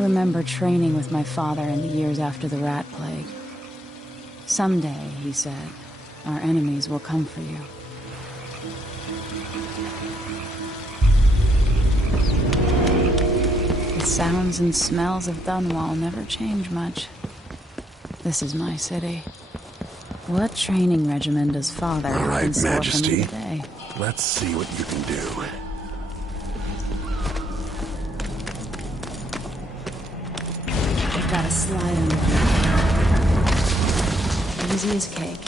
remember training with my father in the years after the rat plague. Someday, he said, our enemies will come for you. The sounds and smells of Dunwall never change much. This is my city. What training regimen does Father All right, in store Majesty. for me today? Let's see what you can do. I've got a slide under. Easy as cake.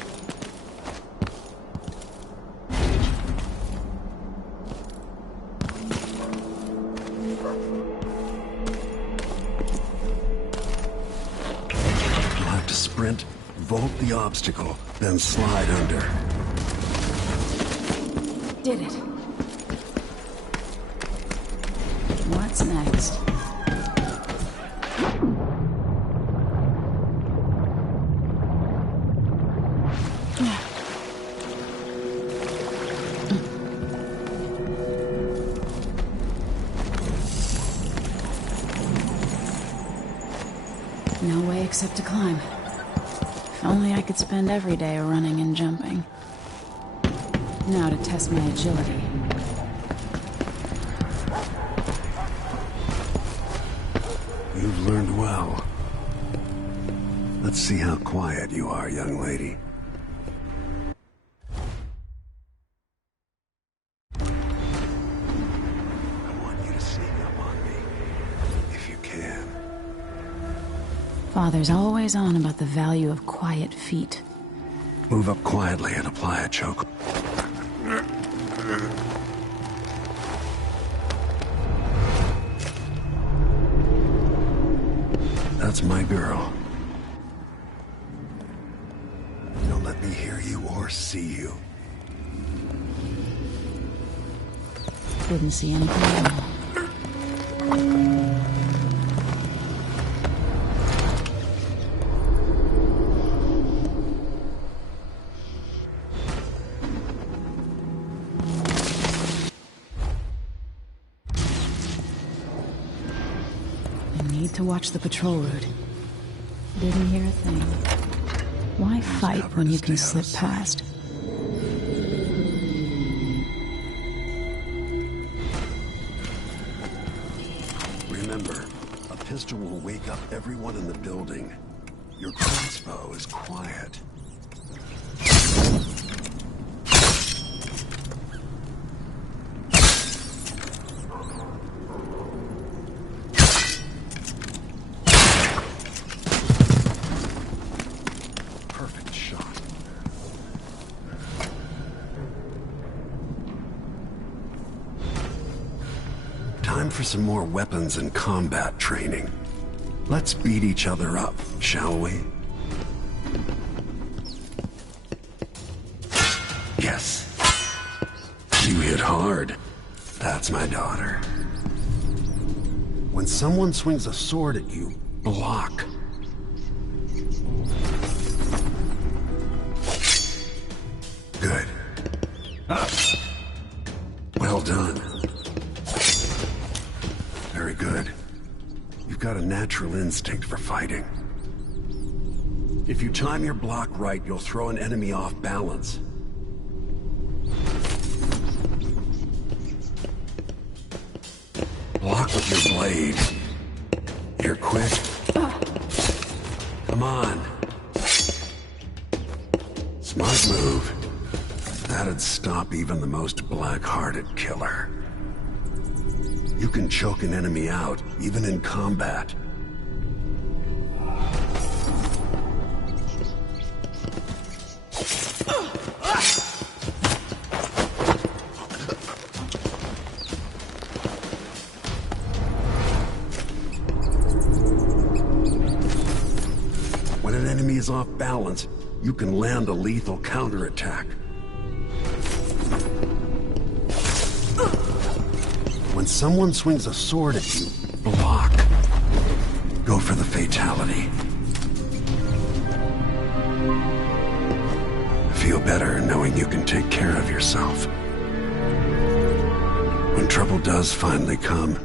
You'll have to sprint, vault the obstacle, then slide under. Did it. What's next? No way except to climb. If only I could spend every day running and jumping. Now to test my agility. You've learned well. Let's see how quiet you are, young lady. I want you to sneak up on me, if you can. Father's always on about the value of quiet feet. Move up quietly and apply a choke. That's my girl. Don't let me hear you or see you. Didn't see anything at all. To watch the patrol route. Didn't hear a thing. Why fight when you can slip past? Remember, a pistol will wake up everyone in the building. Your crossbow is quiet. Time for some more weapons and combat training. Let's beat each other up, shall we? Yes. You hit hard. That's my daughter. When someone swings a sword at you, block. Good. Well done. Very good. You've got a natural instinct for fighting. If you time your block right, you'll throw an enemy off balance. Block with your blade. You're quick. Come on. Smart move. That'd stop even the most black-hearted killer. You can choke an enemy out, even in combat. When an enemy is off balance, you can land a lethal counterattack. When someone swings a sword at you, block. Go for the fatality. Feel better knowing you can take care of yourself. When trouble does finally come,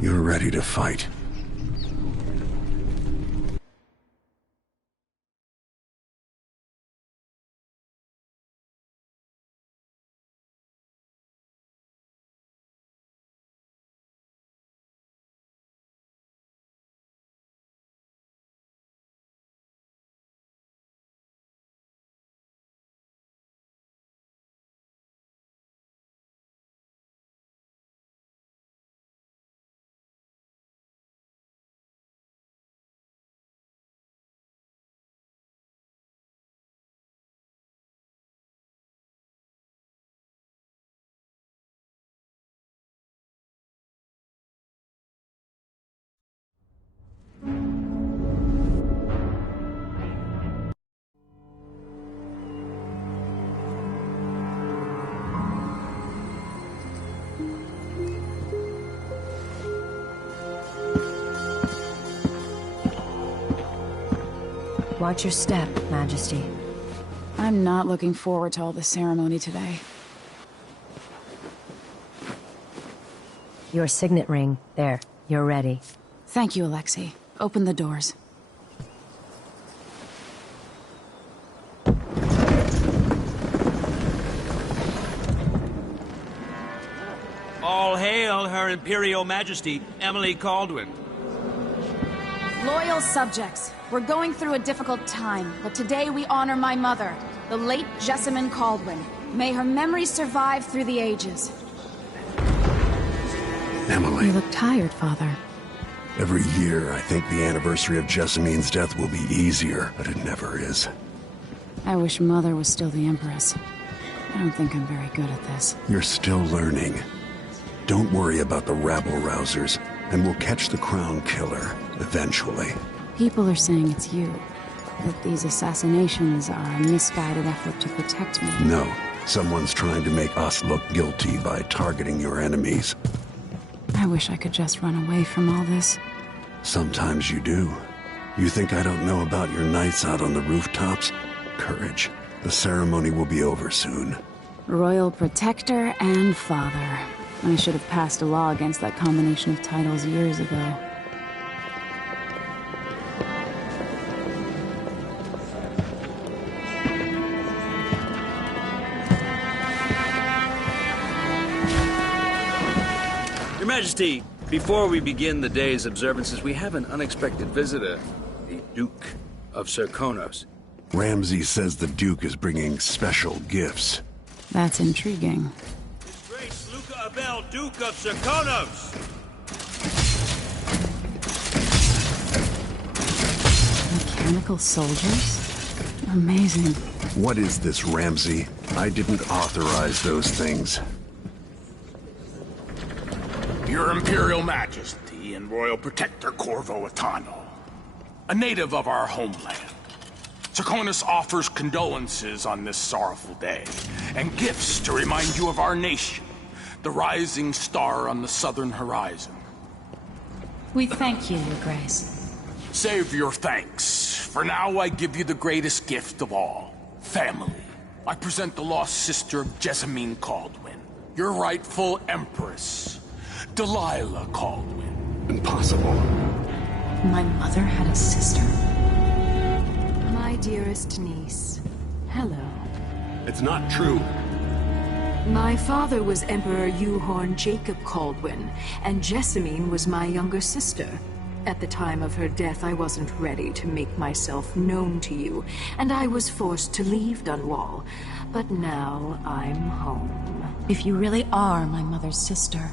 you're ready to fight. Watch your step, Majesty. I'm not looking forward to all the ceremony today. Your signet ring. There, you're ready. Thank you, Alexei. Open the doors. All hail Her Imperial Majesty, Emily Caldwin. Loyal subjects, we're going through a difficult time, but today we honor my mother, the late Jessamine Caldwin. May her memory survive through the ages. Emily. You look tired, Father. Every year, I think the anniversary of Jessamine's death will be easier, but it never is. I wish Mother was still the Empress. I don't think I'm very good at this. You're still learning. Don't worry about the rabble-rousers, and we'll catch the Crown Killer, eventually. People are saying it's you. That these assassinations are a misguided effort to protect me. No. Someone's trying to make us look guilty by targeting your enemies. I wish I could just run away from all this. Sometimes you do. You think I don't know about your nights out on the rooftops? Courage. The ceremony will be over soon. Royal Protector and Father. I should have passed a law against that combination of titles years ago. Your Majesty, before we begin the day's observances, we have an unexpected visitor, the Duke of Serkonos. Ramsay says the Duke is bringing special gifts. That's intriguing. His Grace Luca Abel, Duke of Serkonos! Mechanical soldiers? Amazing. What is this, Ramsay? I didn't authorize those things. Your Imperial Majesty and Royal Protector Corvo Attano, a native of our homeland. Serkonos offers condolences on this sorrowful day, and gifts to remind you of our nation, the rising star on the southern horizon. We thank you, Your Grace. Save your thanks. For now, I give you the greatest gift of all, family. I present the lost sister of Jessamine Caldwin, your rightful Empress, Delilah Caldwin. Impossible. My mother had a sister? My dearest niece, hello. It's not true. My father was Emperor Euhorn Jacob Caldwin, and Jessamine was my younger sister. At the time of her death, I wasn't ready to make myself known to you, and I was forced to leave Dunwall. But now I'm home. If you really are my mother's sister,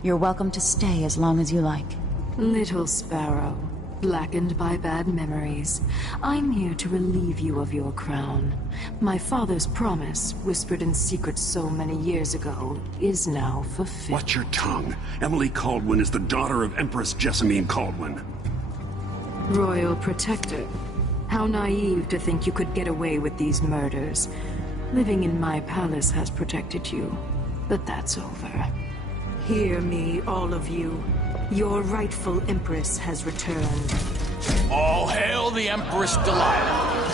you're welcome to stay as long as you like. Little Sparrow, blackened by bad memories, I'm here to relieve you of your crown. My father's promise, whispered in secret so many years ago, is now fulfilled. Watch your tongue. Emily Caldwin is the daughter of Empress Jessamine Caldwin. Royal Protector, how naive to think you could get away with these murders. Living in my palace has protected you, but that's over. Hear me, all of you. Your rightful Empress has returned. All hail the Empress Delilah,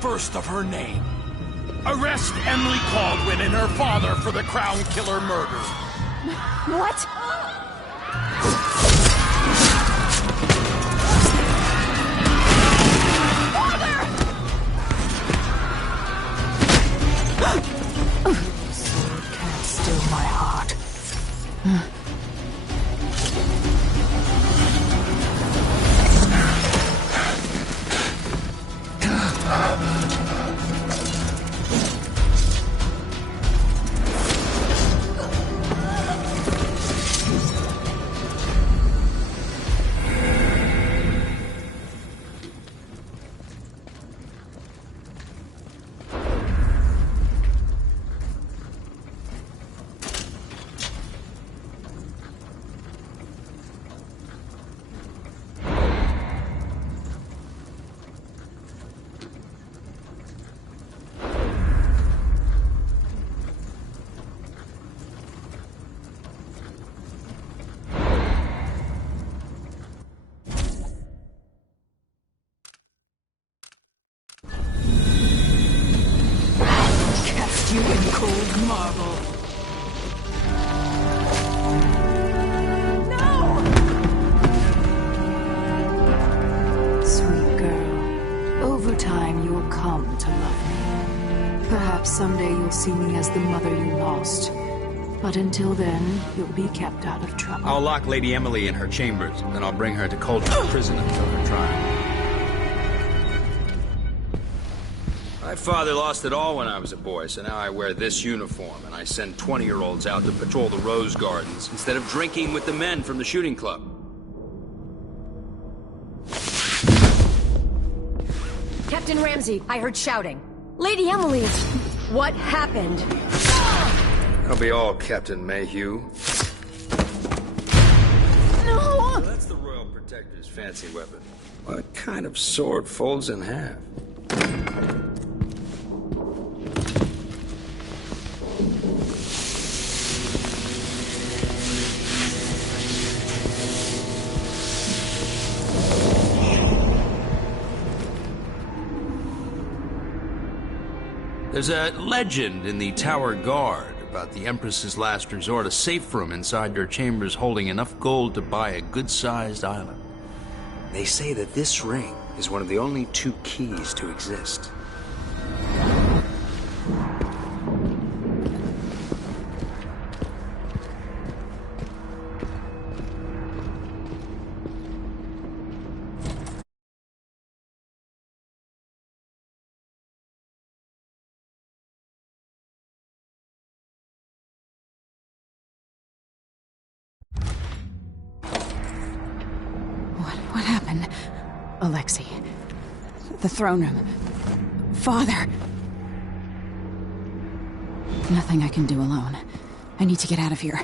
first of her name. Arrest Emily Caldwin and her father for the Crown Killer murder. What? Sword can't still my heart. cold marble. Sweet girl, over time you'll come to love me. Perhaps someday you'll see me as the mother you lost. But until then, you'll be kept out of trouble. I'll lock Lady Emily in her chambers, then I'll bring her to Cauldron Prison until her trial. My father lost it all when I was a boy, so now I wear this uniform, and I send 20-year-olds out to patrol the rose gardens instead of drinking with the men from the shooting club. Captain Ramsey, I heard shouting. Lady Emily, what happened? That'll be all, Captain Mayhew. No! So that's the Royal Protector's fancy weapon. What kind of sword folds in half? There's a legend in the Tower Guard about the Empress's last resort, a safe room inside her chambers holding enough gold to buy a good-sized island. They say that this ring is one of the only 2 keys to exist. What happened? Alexei. The throne room. Father. Nothing I can do alone. I need to get out of here.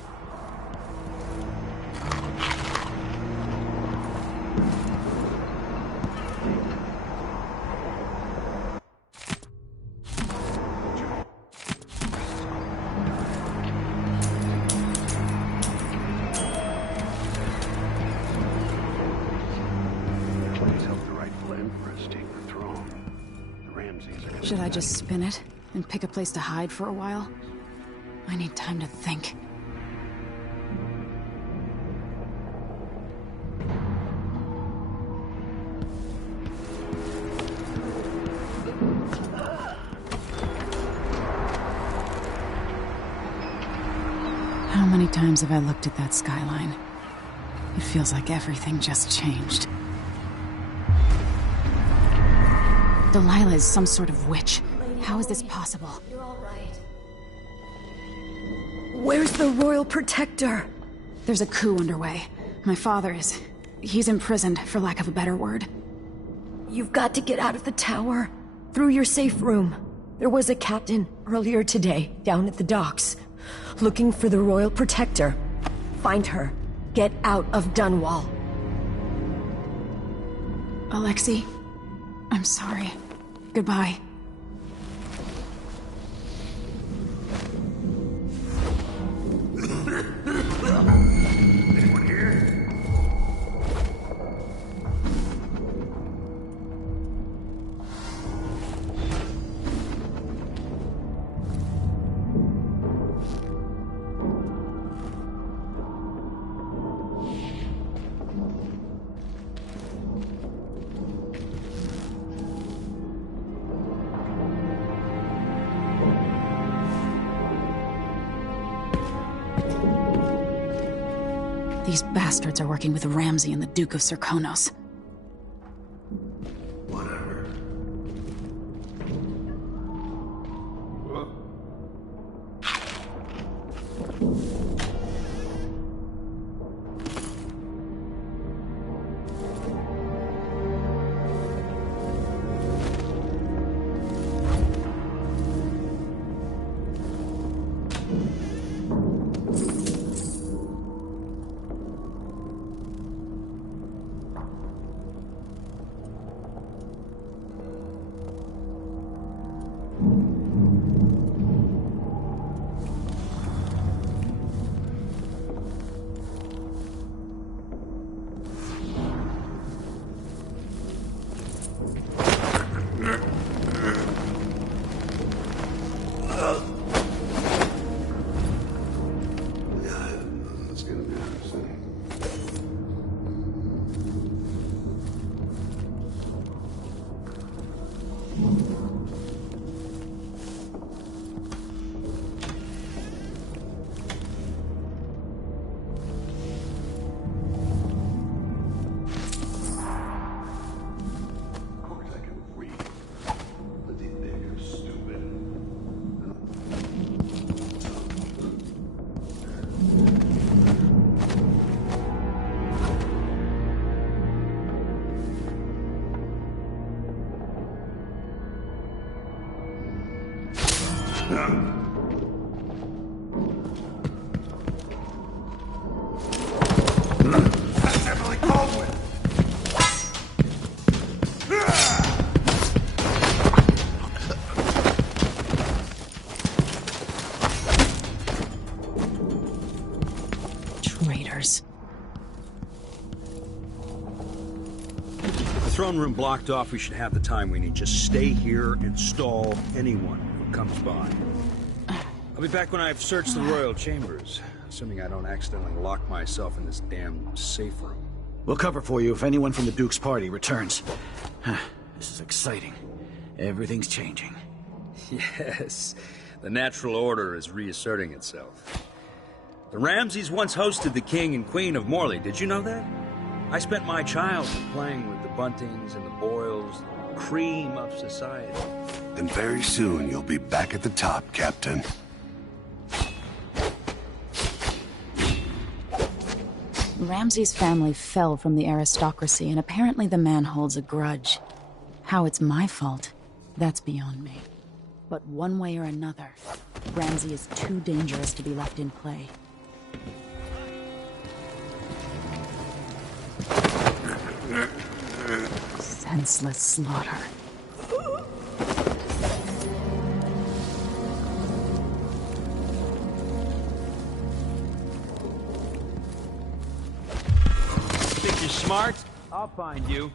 Should I just spin it and pick a place to hide for a while? I need time to think. How many times have I looked at that skyline? It feels like everything just changed. Delilah is some sort of witch. How is this possible? You're all right. Where's the Royal Protector? There's a coup underway. My father is... he's imprisoned, for lack of a better word. You've got to get out of the tower. Through your safe room. There was a captain earlier today, down at the docks. Looking for the Royal Protector. Find her. Get out of Dunwall. Alexei, I'm sorry. Goodbye. Anyone here? These bastards are working with Ramsey and the Duke of Serkonos. Whatever. That's Emily Caldwell! Traitors. The throne room blocked off. We should have the time we need. Just stay here and stall anyone who comes by. I'll be back when I've searched the royal chambers, assuming I don't accidentally lock myself in this damn safe room. We'll cover for you if anyone from the Duke's party returns. This is exciting. Everything's changing. Yes, the natural order is reasserting itself. The Ramseys once hosted the King and Queen of Morley. Did you know that? I spent my childhood playing with the Buntings and the Boyles, the cream of society. And very soon you'll be back at the top, Captain. Ramsay's family fell from the aristocracy, and apparently the man holds a grudge. How it's my fault, that's beyond me. But one way or another, Ramsay is too dangerous to be left in play. Senseless slaughter. Think you're smart? I'll find you.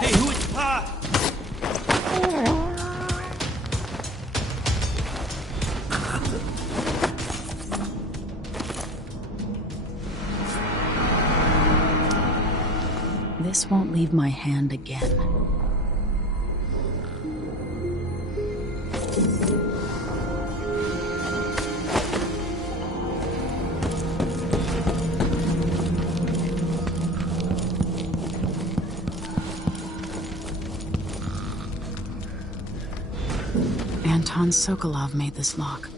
Hey, who is... This won't leave my hand again. Anton Sokolov made this lock.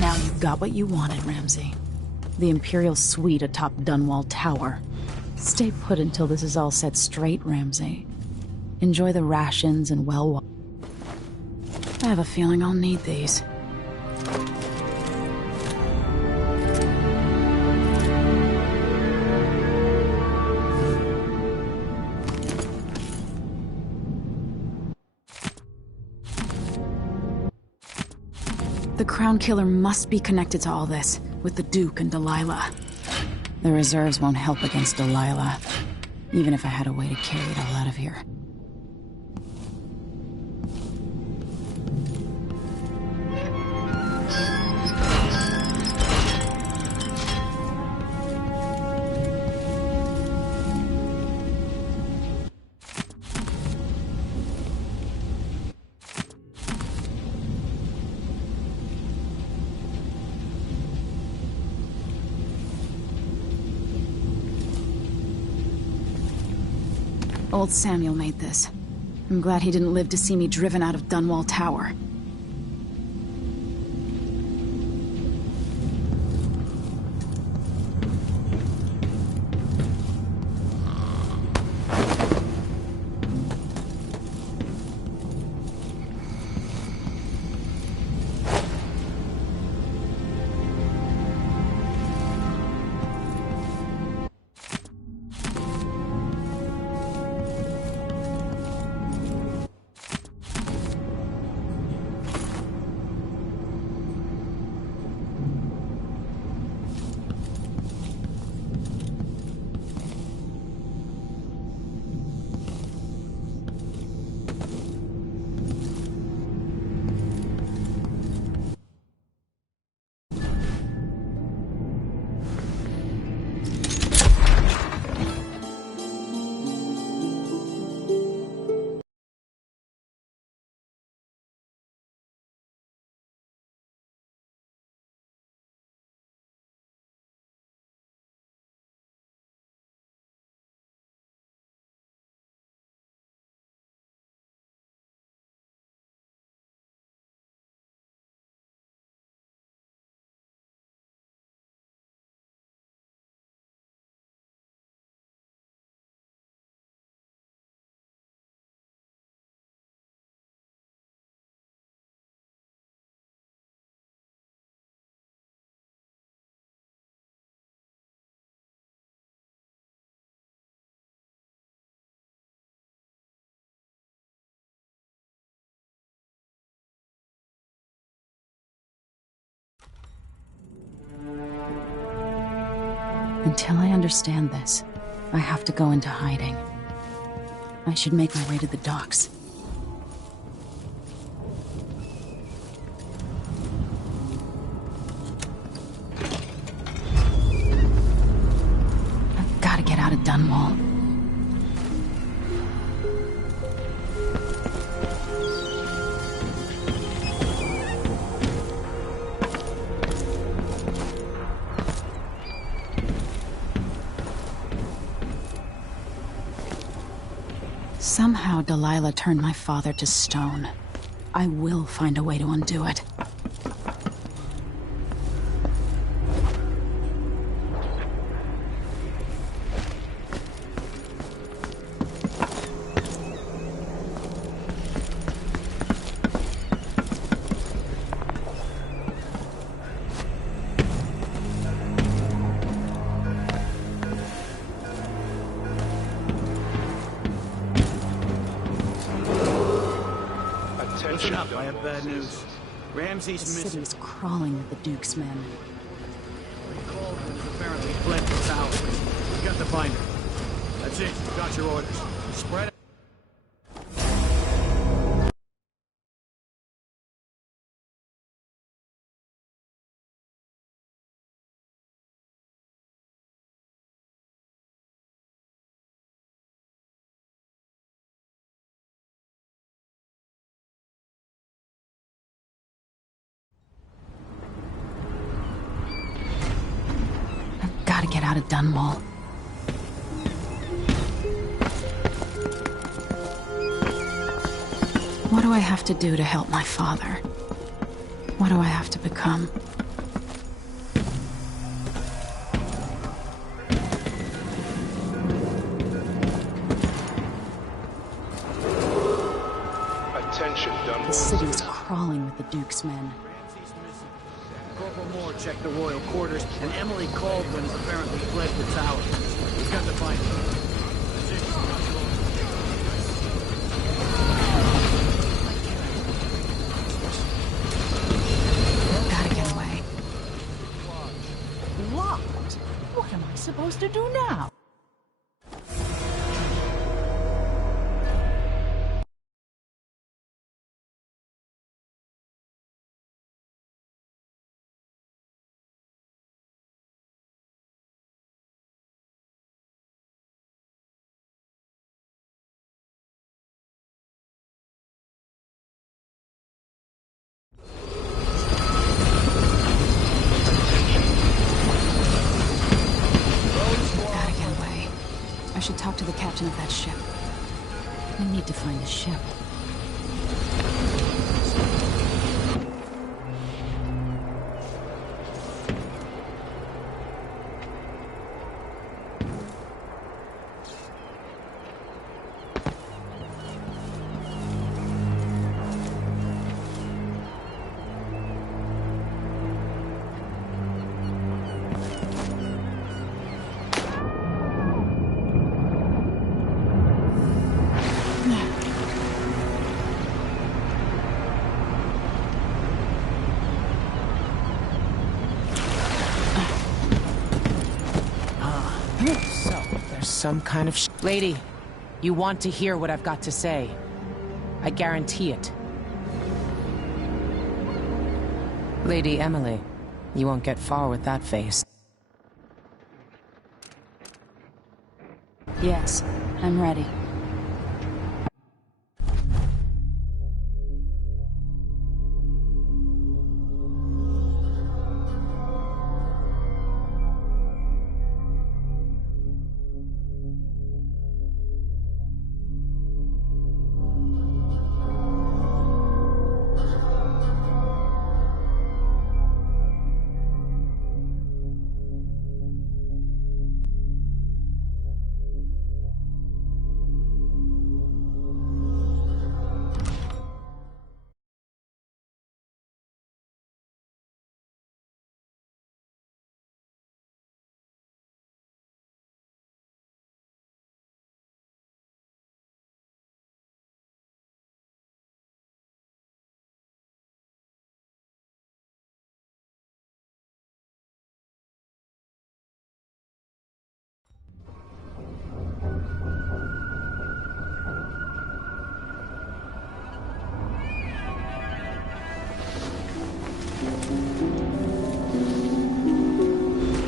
Now you've got what you wanted, Ramsay. The Imperial suite atop Dunwall Tower. Stay put until this is all set straight, Ramsay. Enjoy the rations and well. I have a feeling I'll need these. The Crown Killer must be connected to all this, with the Duke and Delilah. The reserves won't help against Delilah, even if I had a way to carry it all out of here. Old Samuel made this. I'm glad he didn't live to see me driven out of Dunwall Tower. Until I understand this, I have to go into hiding. I should make my way to the docks. I've got to get out of Dunwall. Somehow Delilah turned my father to stone. I will find a way to undo it. Listen up, I have bad news. Ramsey's The missing. city is crawling with the Duke's men. Caldwell has apparently fled the tower. We got to find her. That's it. You got your orders. Spread out. I've got to get out of Dunwall. What do I have to do to help my father? What do I have to become? Attention, Dunwall. The city is crawling with the Duke's men. Ramsey's missing. Corporal Moore checked the royal quarters, and Emily Caldwell has apparently fled the tower. We've got to find her. That's it. You got your orders. Gotta get away. What? What am I supposed to do now? Gotta get away. I should talk to the captain of that ship. We need to find a ship. So, there's some kind of Lady, you want to hear what I've got to say. I guarantee it. Lady Emily, you won't get far with that face. Yes, I'm ready.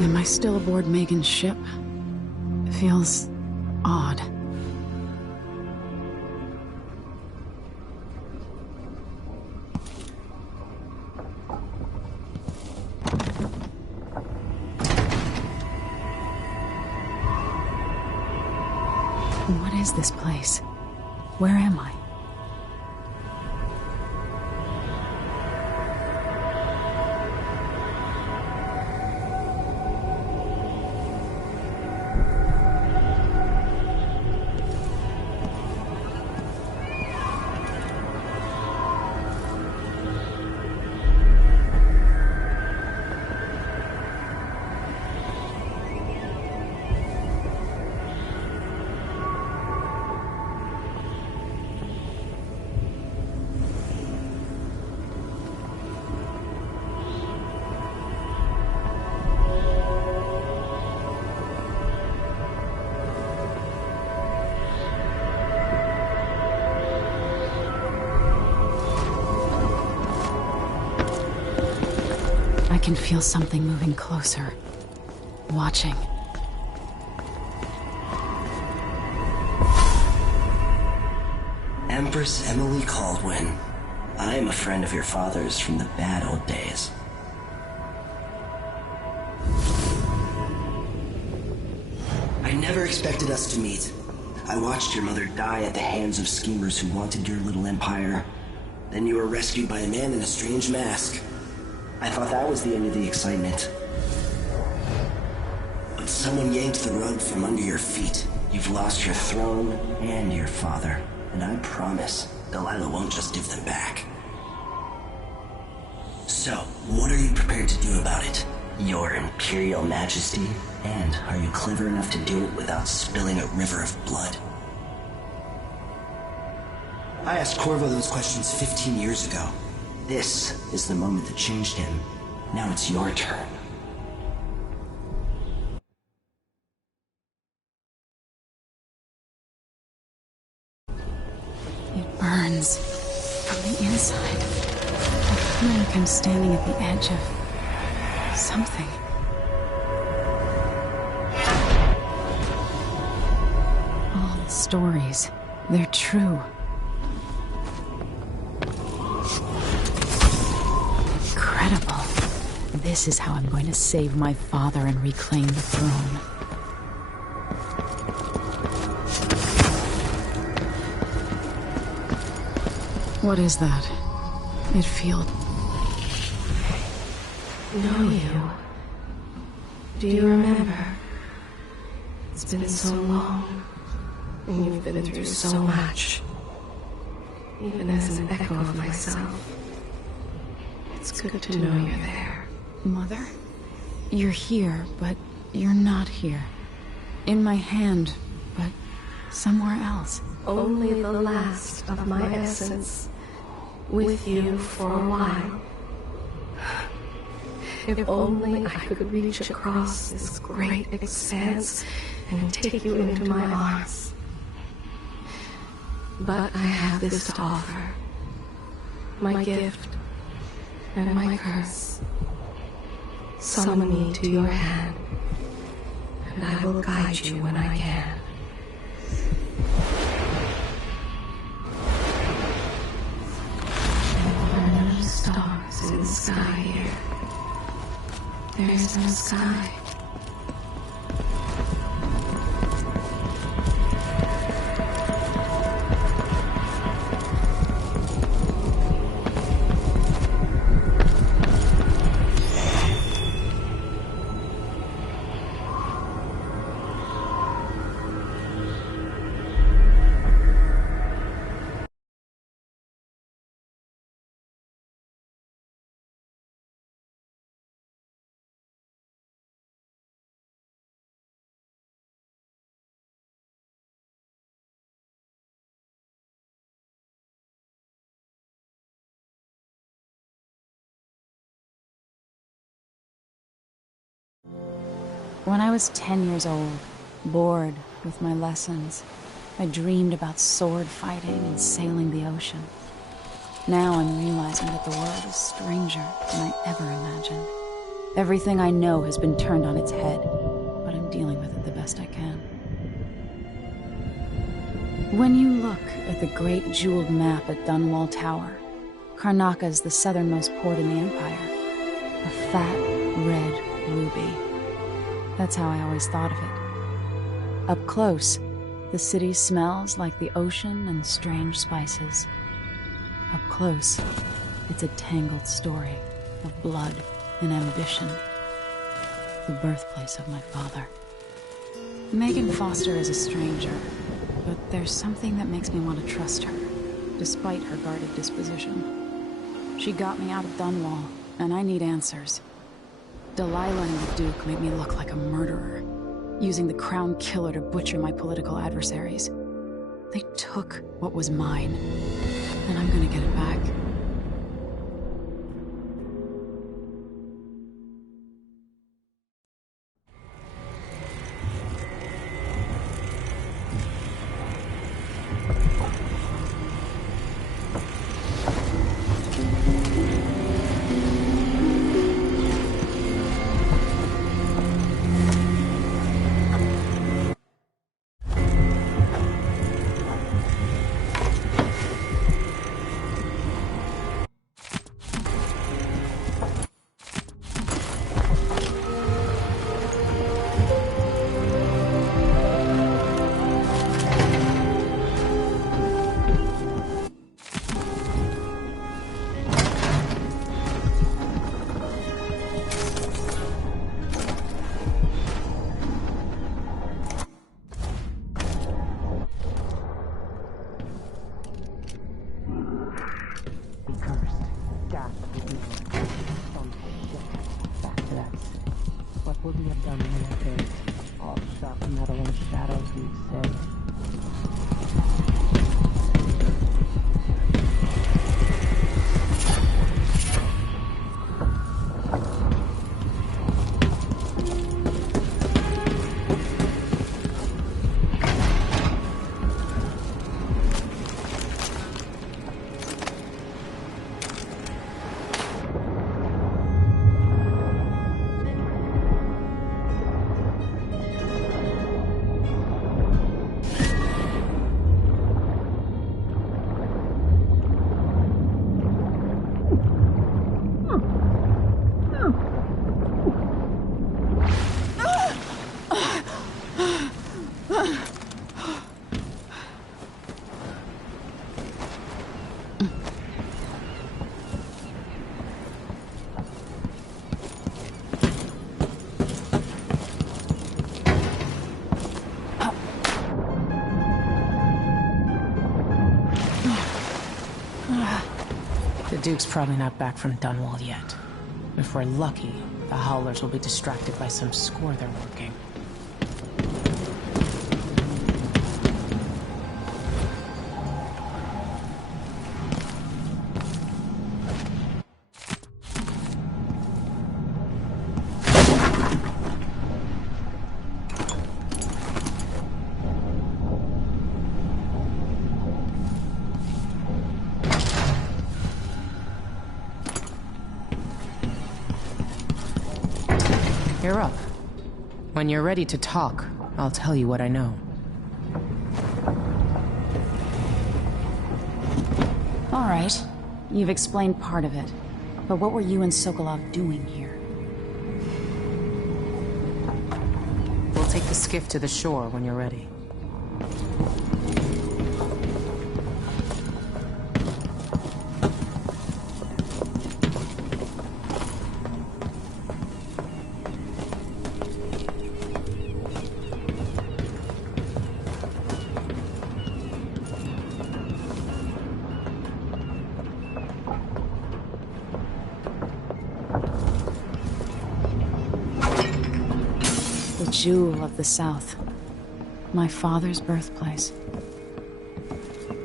Am I still aboard Megan's ship? It feels odd. What is this place? Where am I? I can feel something moving closer. Watching. Empress Emily Caldwin. I am a friend of your father's from the bad old days. I never expected us to meet. I watched your mother die at the hands of schemers who wanted your little empire. Then you were rescued by a man in a strange mask. I thought that was the end of the excitement. But someone yanked the rug from under your feet. You've lost your throne and your father. And I promise, Delilah won't just give them back. So, what are you prepared to do about it? Your Imperial Majesty? And are you clever enough to do it without spilling a river of blood? I asked Corvo those questions 15 years ago. This is the moment that changed him. Now it's your turn. It burns from the inside. I feel like I'm standing at the edge of something. All the stories, they're true. Incredible. This is how I'm going to save my father and reclaim the throne. What is that? It feels... Know you. Do you remember? It's been so long, and you've been through so much. Even as an echo of myself. It's good to know you're there. Mother? You're here, but you're not here. In my hand, but somewhere else. Only the last of my essence. With you for a while. If only I could reach across this great expanse and take you into my arms. But I have this to offer. My gift and my curse. Summon me to your hand, and I will guide you when I can. There are no stars in the sky here. There is no sky. When I was 10 years old, bored with my lessons, I dreamed about sword fighting and sailing the ocean. Now I'm realizing that the world is stranger than I ever imagined. Everything I know has been turned on its head, but I'm dealing with it the best I can. When you look at the great jeweled map at Dunwall Tower, Karnaca is the southernmost port in the Empire. A fat, red ruby. That's how I always thought of it. Up close, the city smells like the ocean and strange spices. Up close, it's a tangled story of blood and ambition. The birthplace of my father. Megan Foster is a stranger, but there's something that makes me want to trust her, despite her guarded disposition. She got me out of Dunwall, and I need answers. Delilah and the Duke made me look like a murderer, using the Crown Killer to butcher my political adversaries. They took what was mine, and I'm gonna get it back. The Duke's probably not back from Dunwall yet. If we're lucky, the Howlers will be distracted by some score they're working. You're up. When you're ready to talk, I'll tell you what I know. All right. You've explained part of it. But what were you and Sokolov doing here? We'll take the skiff to the shore when you're ready. Jewel of the South. My father's birthplace.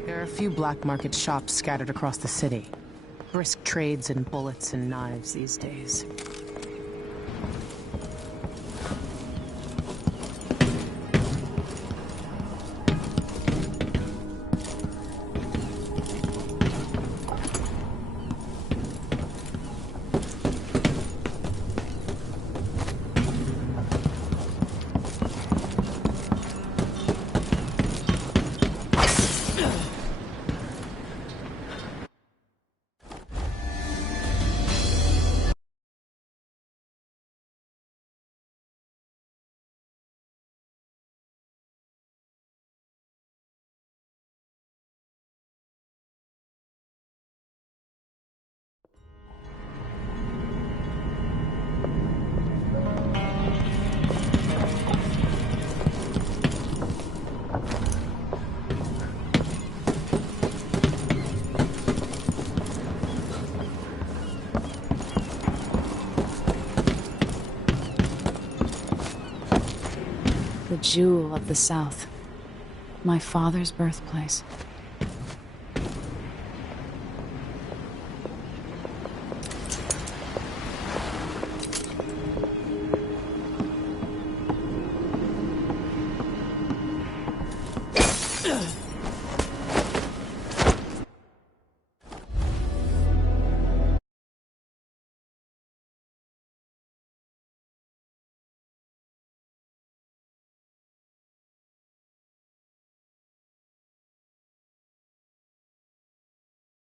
There are a few black market shops scattered across the city. Brisk trades in bullets and knives these days. The jewel of the South. My father's birthplace.